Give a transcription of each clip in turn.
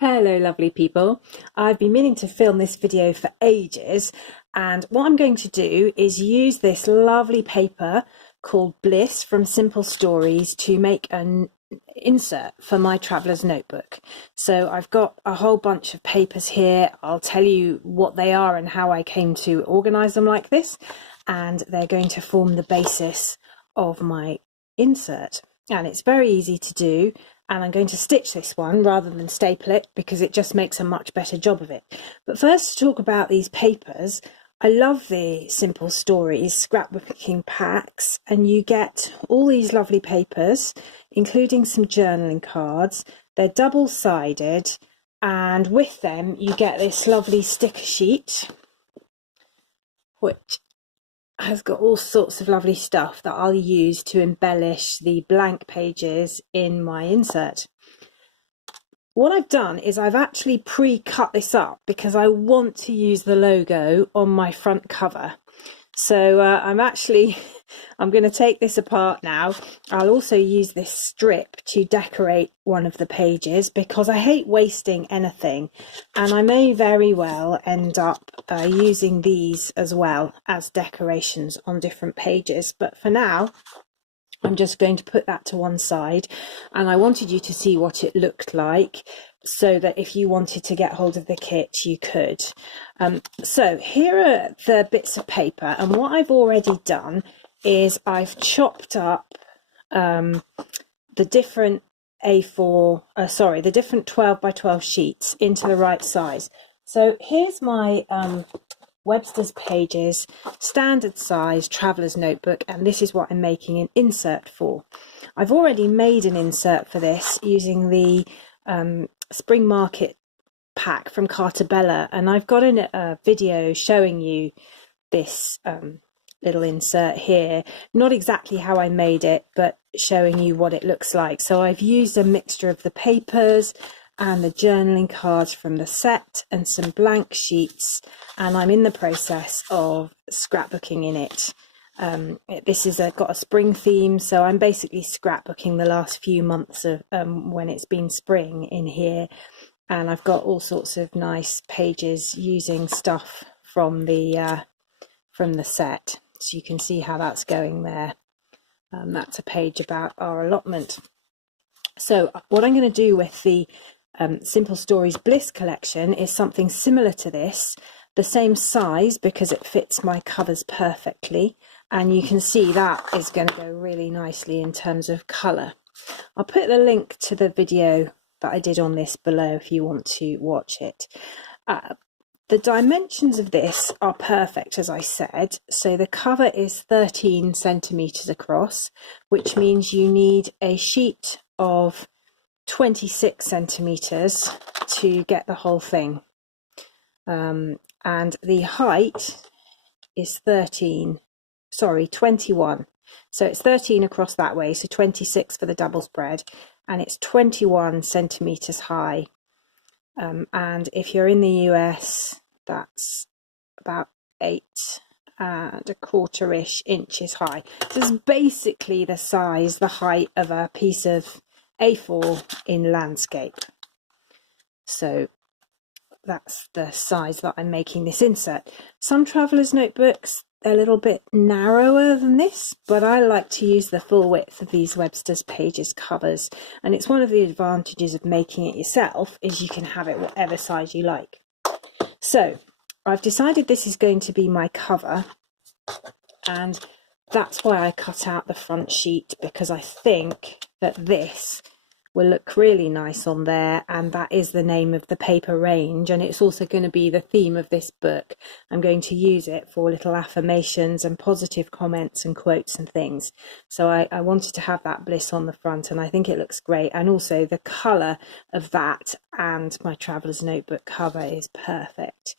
Hello, lovely people. I've been meaning to film this video for ages, and what I'm going to do is use this lovely paper called Bliss from Simple Stories to make an insert for my traveler's notebook. So I've got a whole bunch of papers here. I'll tell you what they are and how I came to organize them like this, and they're going to form the basis of my insert. And it's very easy to do. And I'm going to stitch this one rather than staple it because it just makes a much better job of it. But first, to talk about these papers, I love the Simple Stories scrapbooking packs, and you get all these lovely papers, including some journaling cards. They're double-sided, and with them you get this lovely sticker sheet, which has got all sorts of lovely stuff that I'll use to embellish the blank pages in my insert. What I've done is I've actually pre-cut this up because I want to use the logo on my front cover. So I'm going to take this apart now. I'll also use this strip to decorate one of the pages because I hate wasting anything, and I may very well end up using these as well as decorations on different pages. But for now, I'm just going to put that to one side, and I wanted you to see what it looked like so that if you wanted to get hold of the kit, you could. So here are the bits of paper, and what I've already done is I've chopped up the different the different 12 by 12 sheets into the right size. So here's my Webster's Pages standard size traveler's notebook, and this is what I'm making an insert for. I've already made an insert for this using the Spring Market pack from Cartabella, and I've got a video showing you this little insert here, not exactly how I made it, but showing you what it looks like. So I've used a mixture of the papers and the journaling cards from the set and some blank sheets, and I'm in the process of scrapbooking in it. This is got a spring theme, so I'm basically scrapbooking the last few months of when it's been spring in here, and I've got all sorts of nice pages using stuff from the set, so you can see how that's going there. That's a page about our allotment. So what I'm going to do with the Simple Stories Bliss collection is something similar to this, the same size because it fits my covers perfectly, and you can see that is going to go really nicely in terms of colour. I'll put the link to the video that I did on this below if you want to watch it. The dimensions of this are perfect, as I said. So the cover is 13 centimetres across, which means you need a sheet of 26 centimetres to get the whole thing. And the height is 21. So it's 13 across that way, so 26 for the double spread, and it's 21 centimetres high. And if you're in the US, that's about 8.25 inches high. So it's basically the height of a piece of A4 in landscape. So that's the size that I'm making this insert. Some travelers' notebooks are a little bit narrower than this, but I like to use the full width of these Webster's Pages covers, and it's one of the advantages of making it yourself is you can have it whatever size you like. So I've decided this is going to be my cover, and that's why I cut out the front sheet, because I think that this will look really nice on there, and that is the name of the paper range, and it's also going to be the theme of this book. I'm going to use it for little affirmations and positive comments and quotes and things. So I wanted to have that bliss on the front, and I think it looks great, and also the colour of that and my traveller's notebook cover is perfect.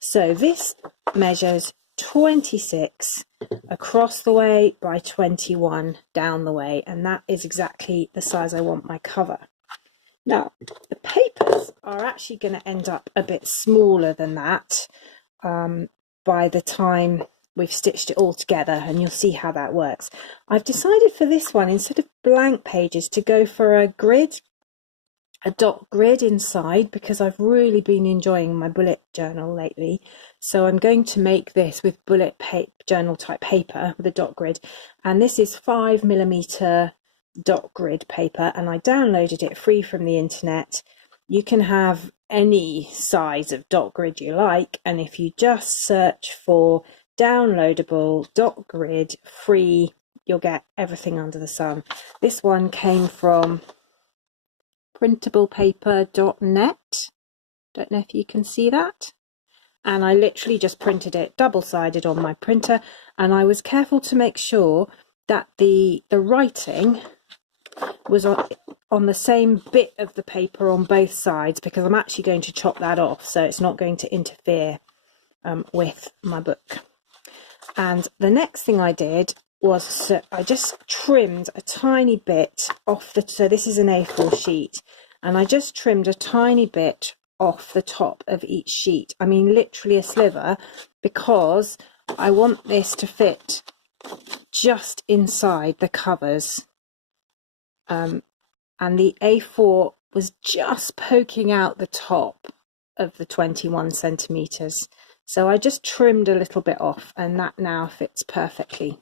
So this measures 26 across the way by 21 down the way, and that is exactly the size I want my cover. Now the papers are actually going to end up a bit smaller than that by the time we've stitched it all together, and you'll see how that works. I've decided for this one, instead of blank pages, to go for a grid, a dot grid inside because I've really been enjoying my bullet journal lately. So I'm going to make this with bullet journal type paper with a dot grid, and this is 5mm dot grid paper, and I downloaded it free from the internet. You can have any size of dot grid you like, and if you just search for downloadable dot grid free, you'll get everything under the sun. This one came from printablepaper.net. Don't know if you can see that. And I literally just printed it double-sided on my printer, and I was careful to make sure that the writing was on the same bit of the paper on both sides, because I'm actually going to chop that off so it's not going to interfere with my book. And the next thing I did was I just trimmed a tiny bit off so this is an A4 sheet, and I just trimmed a tiny bit off the top of each sheet. I mean literally a sliver, because I want this to fit just inside the covers, and the A4 was just poking out the top of the 21 centimeters. So I just trimmed a little bit off, and that now fits perfectly.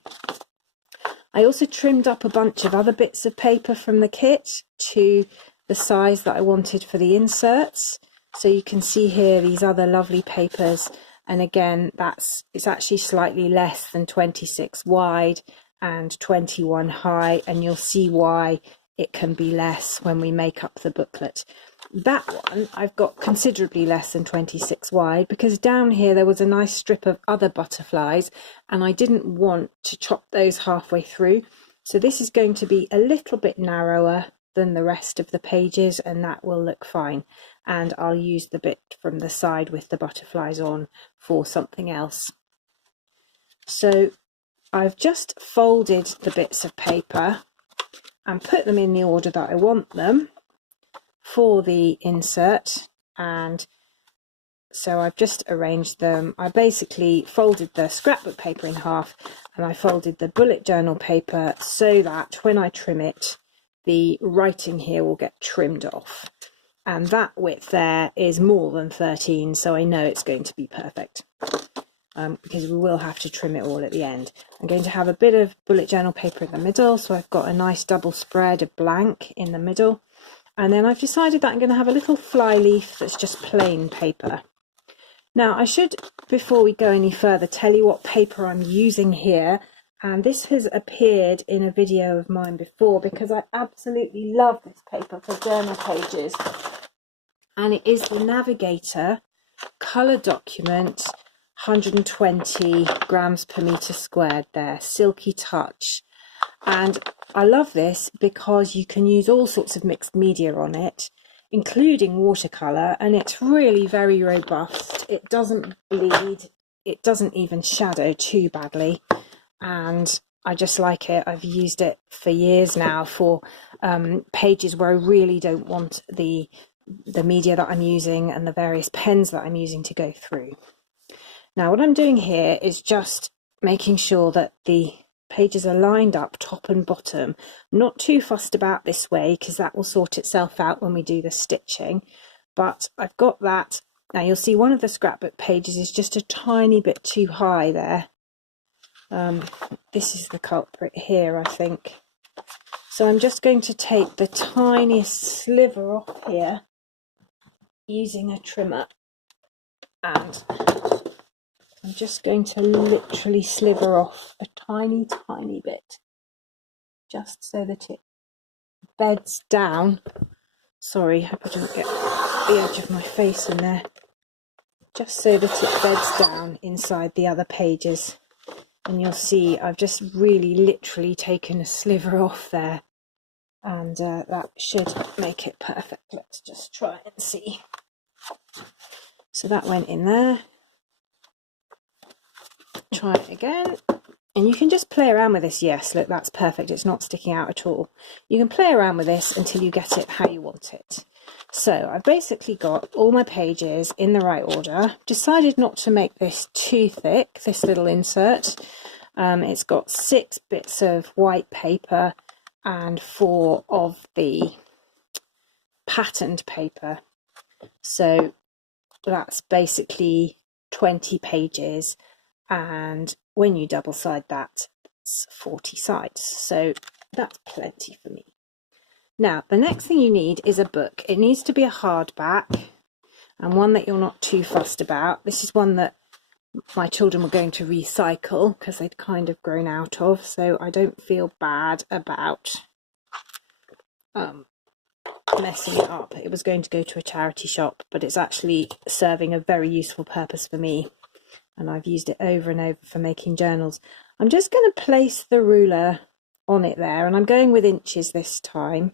I also trimmed up a bunch of other bits of paper from the kit to the size that I wanted for the inserts. So you can see here these other lovely papers, and again it's actually slightly less than 26 wide and 21 high, and you'll see why it can be less when we make up the booklet. That one I've got considerably less than 26 wide, because down here there was a nice strip of other butterflies and I didn't want to chop those halfway through. So this is going to be a little bit narrower than the rest of the pages, and that will look fine. And I'll use the bit from the side with the butterflies on for something else. So I've just folded the bits of paper and put them in the order that I want them for the insert, and so I've just arranged them. I basically folded the scrapbook paper in half, and I folded the bullet journal paper so that when I trim it, the writing here will get trimmed off, and that width there is more than 13, so I know it's going to be perfect, because we will have to trim it all at the end. I'm going to have a bit of bullet journal paper in the middle, so I've got a nice double spread of blank in the middle. And then I've decided that I'm going to have a little fly leaf that's just plain paper. Now I should, before we go any further, tell you what paper I'm using here. And this has appeared in a video of mine before, because I absolutely love this paper for journal pages. And it is the Navigator Colour Document 120 grams per metre squared there, Silky Touch. And I love this because you can use all sorts of mixed media on it, including watercolour, and it's really very robust. It doesn't bleed, it doesn't even shadow too badly, and I just like it. I've used it for years now for pages where I really don't want the media that I'm using and the various pens that I'm using to go through. Now what I'm doing here is just making sure that the pages are lined up top and bottom. I'm not too fussed about this way because that will sort itself out when we do the stitching, but I've got that. Now you'll see one of the scrapbook pages is just a tiny bit too high there. This is the culprit here, I think. So I'm just going to take the tiniest sliver off here using a trimmer, and I'm just going to literally sliver off a tiny bit, just so that it beds down. Sorry, I hope I didn't get the edge of my face in there. Just so that it beds down inside the other pages. And you'll see I've just really literally taken a sliver off there, and that should make it perfect. Let's just try and see. So that went in there. Try it again, and you can just play around with this. Yes, look, that's perfect. It's not sticking out at all. You can play around with this until you get it how you want it. So I've basically got all my pages in the right order. Decided not to make this too thick, this little insert. It's got 6 bits of white paper and 4 of the patterned paper. So that's basically 20 pages, and when you double side that, it's 40 sides, so that's plenty for me. Now the next thing you need is a book. It needs to be a hardback, and one that you're not too fussed about. This is one that my children were going to recycle because they'd kind of grown out of, so I don't feel bad about messing it up. It was going to go to a charity shop, but it's actually serving a very useful purpose for me, and I've used it over and over for making journals. I'm just going to place the ruler on it there, and I'm going with inches this time.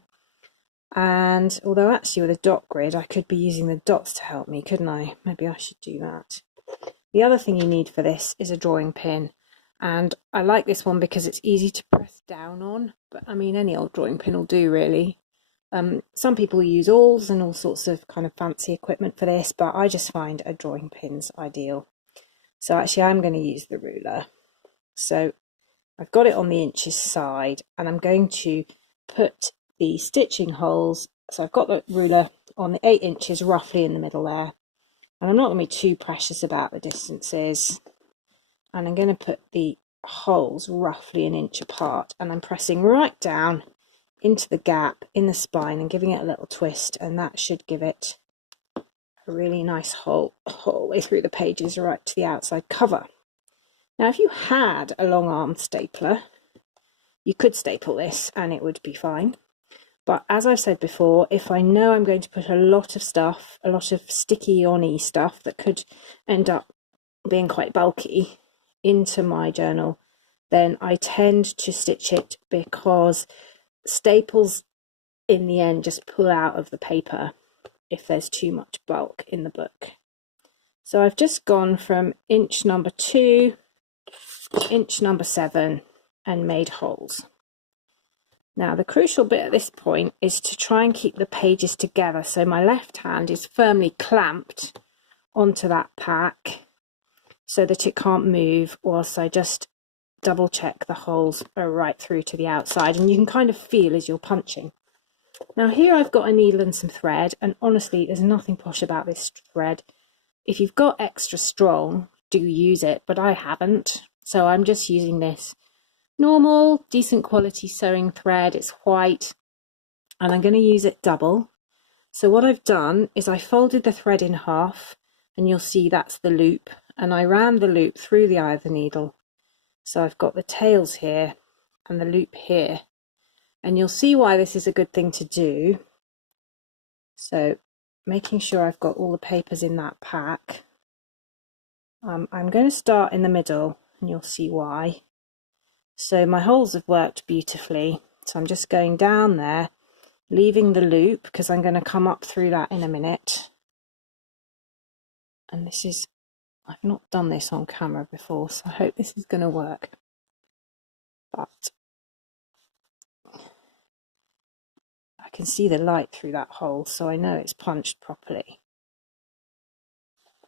And although actually with a dot grid I could be using the dots to help me, couldn't I? Maybe I should do that. The other thing you need for this is a drawing pin, and I like this one because it's easy to press down on, but I mean any old drawing pin will do really. Some people use awls and all sorts of kind of fancy equipment for this, but I just find a drawing pin's ideal. So actually I'm going to use the ruler. So I've got it on the inches side, and I'm going to put the stitching holes. So I've got the ruler on the 8 inches roughly in the middle there, and I'm not going to be too precious about the distances, and I'm going to put the holes roughly an inch apart, and I'm pressing right down into the gap in the spine and giving it a little twist, and that should give it a really nice hole all the way through the pages right to the outside cover. Now if you had a long arm stapler, you could staple this and it would be fine, but as I've said before, if I know I'm going to put a lot of stuff, a lot of sticky on-y stuff that could end up being quite bulky into my journal, then I tend to stitch it, because staples in the end just pull out of the paper if there's too much bulk in the book. So I've just gone from inch number 2 to inch number 7 and made holes. Now the crucial bit at this point is to try and keep the pages together, so my left hand is firmly clamped onto that pack so that it can't move, whilst I just double check the holes are right through to the outside, and you can kind of feel as you're punching. Now here I've got a needle and some thread, and honestly there's nothing posh about this thread. If you've got extra strong, do use it, but I haven't, so I'm just using this normal decent quality sewing thread. It's white, and I'm going to use it double. So what I've done is I folded the thread in half, and you'll see that's the loop, and I ran the loop through the eye of the needle. So I've got the tails here and the loop here, and you'll see why this is a good thing to do. So making sure I've got all the papers in that pack. I'm going to start in the middle, and you'll see why. So my holes have worked beautifully, so I'm just going down there, leaving the loop because I'm going to come up through that in a minute. And this is, I've not done this on camera before, so I hope this is going to work. But I can see the light through that hole, so I know it's punched properly.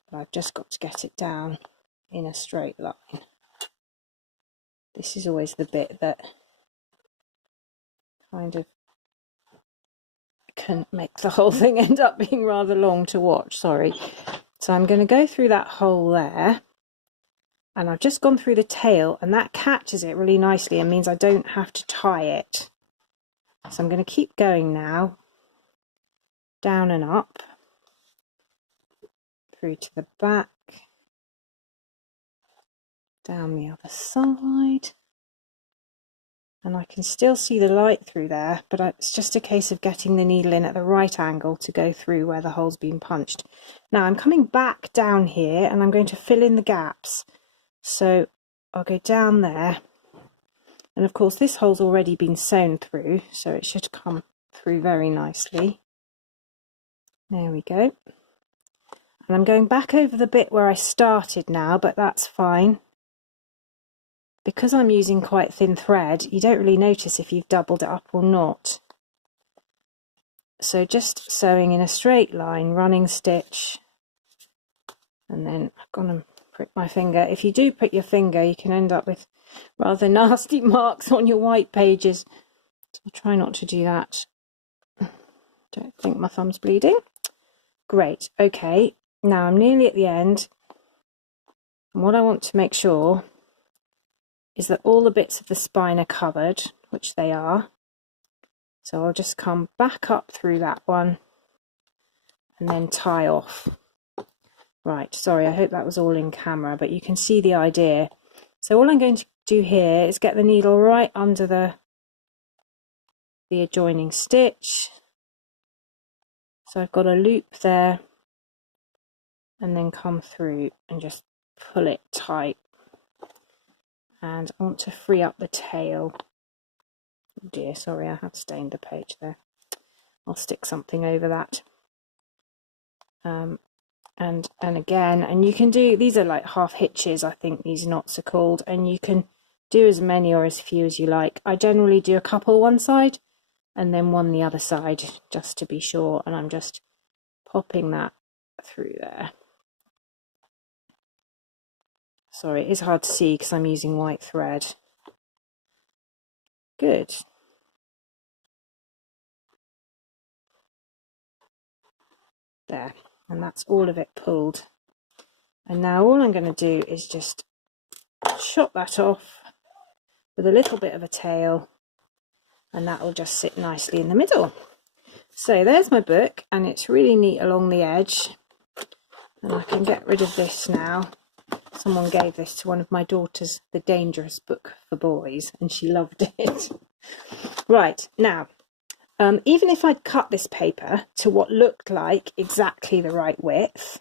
But I've just got to get it down in a straight line. This is always the bit that kind of can make the whole thing end up being rather long to watch, sorry. So I'm going to go through that hole there, and I've just gone through the tail, and that catches it really nicely and means I don't have to tie it. So I'm going to keep going now, down and up, through to the back, down the other side, and I can still see the light through there, but it's just a case of getting the needle in at the right angle to go through where the hole's been punched. Now I'm coming back down here, and I'm going to fill in the gaps. So I'll go down there, and of course this hole's already been sewn through, so it should come through very nicely. There we go. And I'm going back over the bit where I started now, but that's fine. Because I'm using quite thin thread, you don't really notice if you've doubled it up or not. So just sewing in a straight line, running stitch, and then I've gone and prick my finger. If you do prick your finger, you can end up with rather nasty marks on your white pages. So I'll try not to do that. Don't think my thumb's bleeding. Great, okay, now I'm nearly at the end, and what I want to make sure is that all the bits of the spine are covered, which they are. So I'll just come back up through that one and then tie off. Right, sorry, I hope that was all in camera, but you can see the idea. So all I'm going to do here is get the needle right under the adjoining stitch. So I've got a loop there, and then come through and just pull it tight. And I want to free up the tail. Oh dear, sorry, I have stained the page there. I'll stick something over that. And again, and you can do, these are like half hitches, I think these knots are called, and you can do as many or as few as you like. I generally do a couple one side and then one the other side, just to be sure, and I'm just popping that through there. Sorry, it is hard to see because I'm using white thread. Good. There, and that's all of it pulled. And now all I'm going to do is just chop that off with a little bit of a tail, and that will just sit nicely in the middle. So there's my book, and it's really neat along the edge, and I can get rid of this now. Someone gave this to one of my daughters, The Dangerous Book for Boys, and she loved it. Right, now, even if I'd cut this paper to what looked like exactly the right width,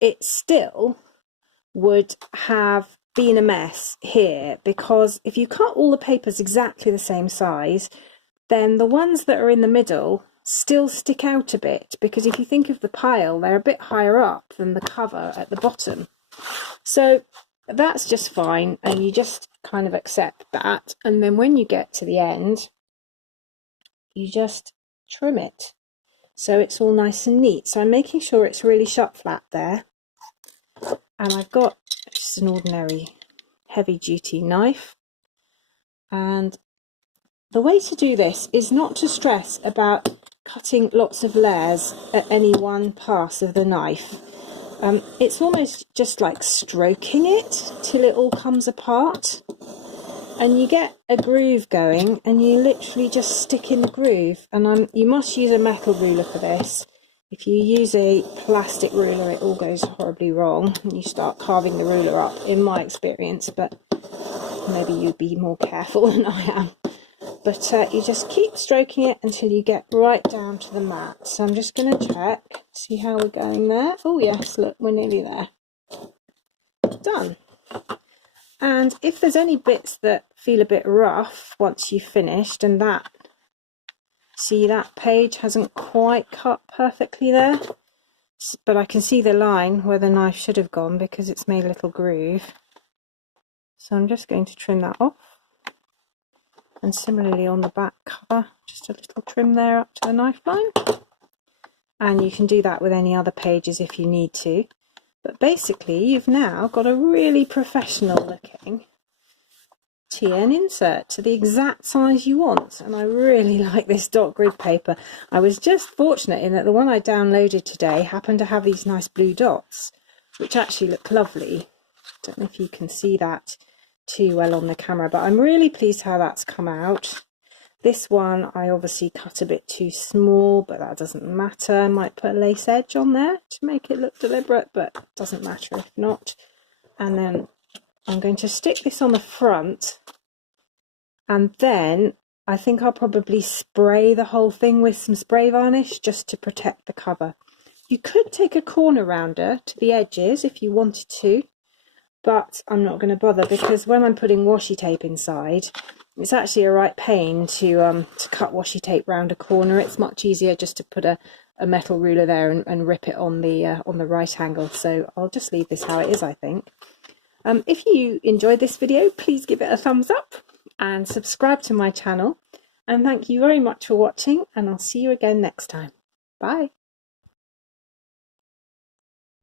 it still would have been a mess here, because if you cut all the papers exactly the same size, then the ones that are in the middle still stick out a bit, because if you think of the pile, they're a bit higher up than the cover at the bottom. So that's just fine, and you just kind of accept that, and then when you get to the end, you just trim it so it's all nice and neat. So I'm making sure it's really shut flat there, and I've got just an ordinary heavy duty knife, and the way to do this is not to stress about cutting lots of layers at any one pass of the knife. It's almost just like stroking it till it all comes apart, and you get a groove going, and you literally just stick in the groove. And you must use a metal ruler for this. If you use a plastic ruler, it all goes horribly wrong, and you start carving the ruler up, in my experience, but maybe you'd be more careful than I am. But you just keep stroking it until you get right down to the mat. So I'm just going to check, see how we're going there. Oh yes, look, we're nearly there. Done. And if there's any bits that feel a bit rough once you've finished, and see that page hasn't quite cut perfectly there, but I can see the line where the knife should have gone because it's made a little groove. So I'm just going to trim that off. And similarly on the back cover, just a little trim there up to the knife line. And you can do that with any other pages if you need to. But basically, you've now got a really professional looking TN insert to the exact size you want. And I really like this dot grid paper. I was just fortunate in that the one I downloaded today happened to have these nice blue dots, which actually look lovely. Don't know if you can see that too well on the camera, but I'm really pleased how that's come out. This one I obviously cut a bit too small, but that doesn't matter. I might put a lace edge on there to make it look deliberate, but it doesn't matter if not. And then I'm going to stick this on the front, and then I think I'll probably spray the whole thing with some spray varnish just to protect the cover. You could take a corner rounder to the edges if you wanted to, but I'm not going to bother, because when I'm putting washi tape inside, it's actually a right pain to cut washi tape round a corner. It's much easier just to put a metal ruler there and rip it on the right angle. So I'll just leave this how it is, I think. If you enjoyed this video, please give it a thumbs up and subscribe to my channel. And thank you very much for watching, and I'll see you again next time. Bye.